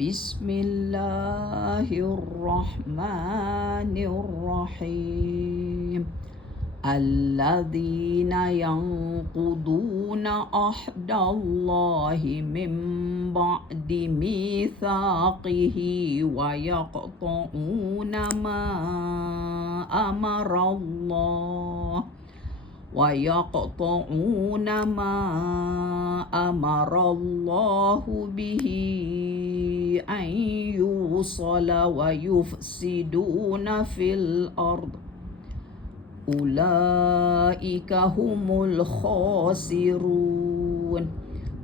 بسم الله الرحمن الرحيم الذين ينقضون عهد الله من بعد ميثاقه ويقطعون ما أمر الله به أن يوصل ويفسدون في الأرض أولئك هم الخاسرون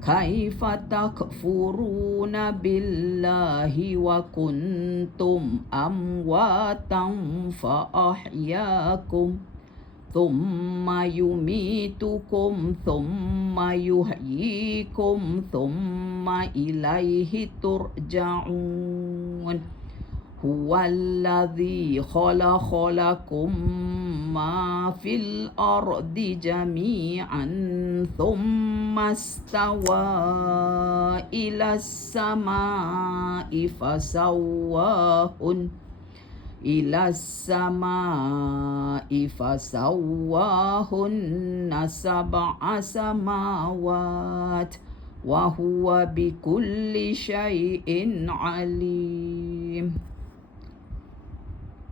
كيف تكفرون بالله وكنتم أمواتا فأحياكم ثم يميتكم ثم يحييكم ثم إليه ترجعون هو الذي خلق لكم ما في الأرض جميعا ثم استوى إلى السماء فسواهن سبع سماوات وهو بكل شيء عليم.